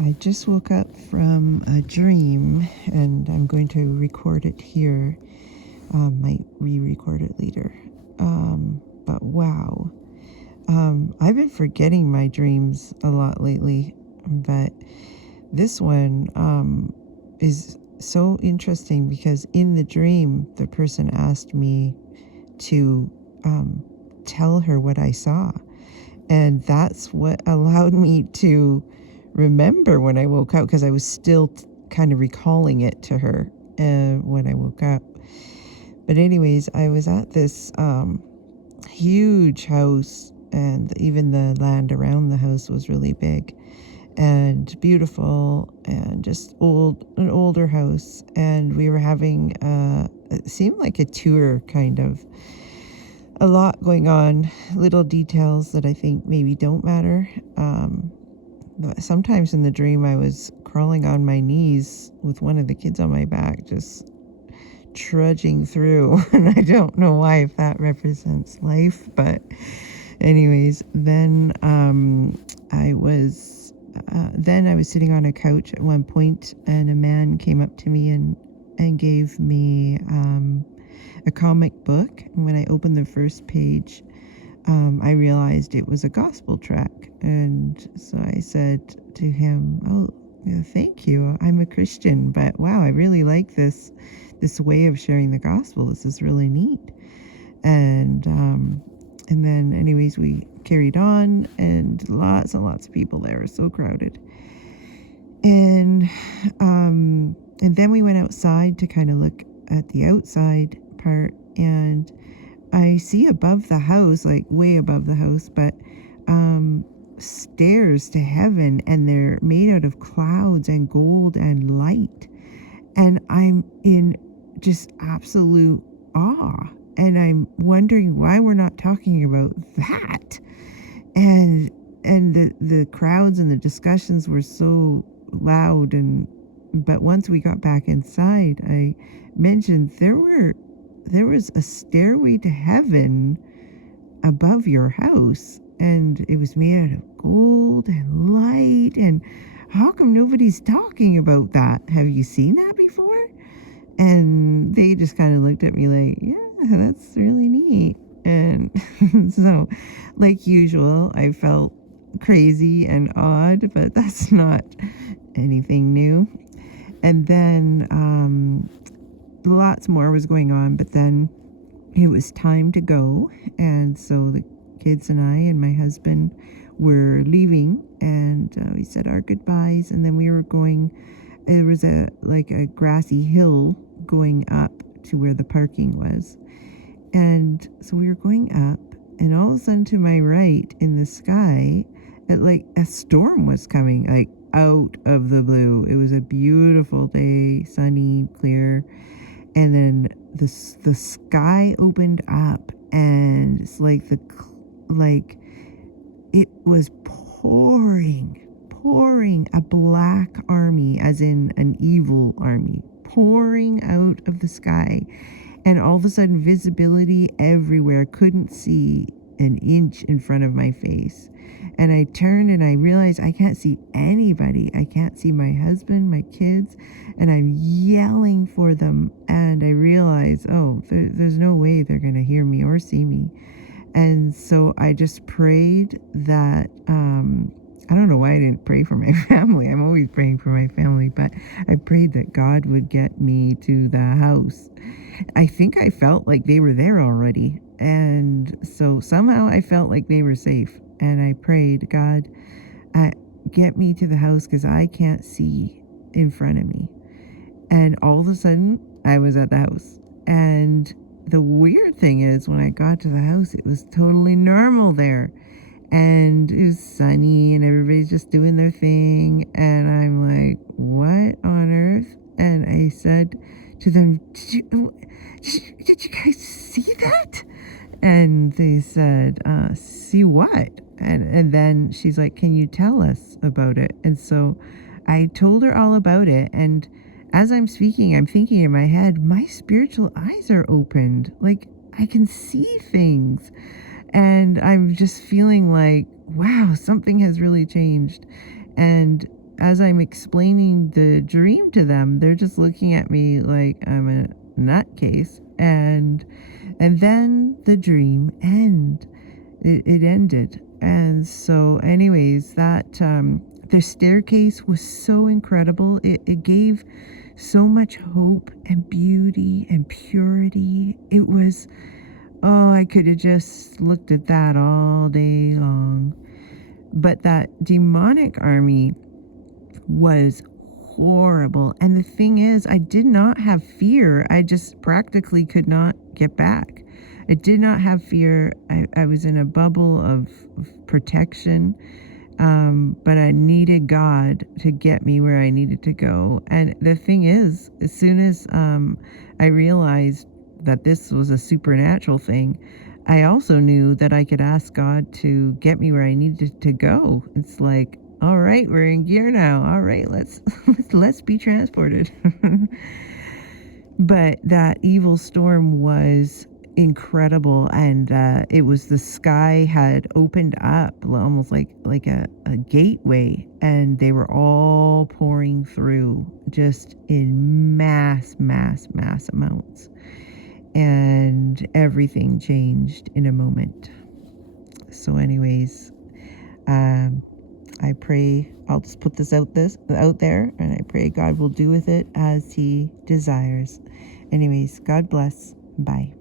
I just woke up from a dream and I'm going to record it here. Might re-record it later. But wow. I've been forgetting my dreams a lot lately, but this one is so interesting because in the dream, the person asked me to tell her what I saw. And that's what allowed me to remember when I woke up, because I was still kind of recalling it to her when I woke up. But anyways, I was at this huge house, and even the land around the house was really big and beautiful, and just an older house. And we were having it seemed like a tour, kind of. A lot going on, little details that I think maybe don't matter. But sometimes in the dream, I was crawling on my knees with one of the kids on my back, just trudging through. And I don't know why, if that represents life. But anyways, then I was sitting on a couch at one point, and a man came up to me and gave me a comic book. And when I opened the first page, I realized it was a gospel track. And so I said to him, "Oh, yeah, thank you. I'm a Christian, but wow, I really like this way of sharing the gospel. This is really neat." And then anyways, we carried on, and lots and lots of people there. It was so crowded. And then we went outside to kind of look at the outside part, and I see above the house, like way above the house, but stairs to heaven, and they're made out of clouds and gold and light. And I'm in just absolute awe, and I'm wondering why we're not talking about that. And the crowds and the discussions were so loud, but once we got back inside, I mentioned there was a stairway to heaven above your house, and it was made out of gold and light. And how come nobody's talking about that? Have you seen that before? And they just kind of looked at me like, yeah, that's really neat. And so, like usual, I felt crazy and odd, but that's not anything new. And then lots more was going on, but then it was time to go. And so the kids and I and my husband were leaving, and we said our goodbyes. And then we were going, there was a grassy hill going up to where the parking was. And so we were going up, and all of a sudden to my right in the sky, a storm was coming, like out of the blue. It was a beautiful day, sunny, clear. And then the sky opened up, and it's like it was pouring a black army, as in an evil army, pouring out of the sky. And all of a sudden, visibility everywhere. Couldn't see an inch in front of my face. And I turned and I realized I can't see anybody. I can't see my husband, my kids, and I'm yelling for them. And I realized, there's no way they're going to hear me or see me. And so I just prayed that, I don't know why I didn't pray for my family. I'm always praying for my family, but I prayed that God would get me to the house. I think I felt like they were there already. And so somehow I felt like they were safe. And I prayed, God, get me to the house, because I can't see in front of me. And all of a sudden, I was at the house. And the weird thing is, when I got to the house, it was totally normal there. And it was sunny, and everybody's just doing their thing. And I'm like, what on earth? And I said to them, did you guys see that? And they said, see what? And then she's like, can you tell us about it? And so I told her all about it. And as I'm speaking, I'm thinking in my head, my spiritual eyes are opened. Like, I can see things. And I'm just feeling like, wow, something has really changed. And as I'm explaining the dream to them, they're just looking at me like I'm a nutcase. And then the dream it ended. And so anyways, that the staircase was so incredible. It gave so much hope and beauty and purity. It was, oh, I could have just looked at that all day long. But that demonic army was horrible. And the thing is, I did not have fear. I just practically could not get back. I did not have fear. I was in a bubble of protection. But I needed God to get me where I needed to go. And the thing is, as soon as I realized that this was a supernatural thing, I also knew that I could ask God to get me where I needed to go. It's like, all right, we're in gear now. All right, let's be transported. But that evil storm was incredible, and it was, the sky had opened up almost like a gateway, and they were all pouring through just in mass amounts, and everything changed in a moment. So anyways, I pray, I'll just put this out there, and I pray God will do with it as he desires. Anyways, God bless. Bye.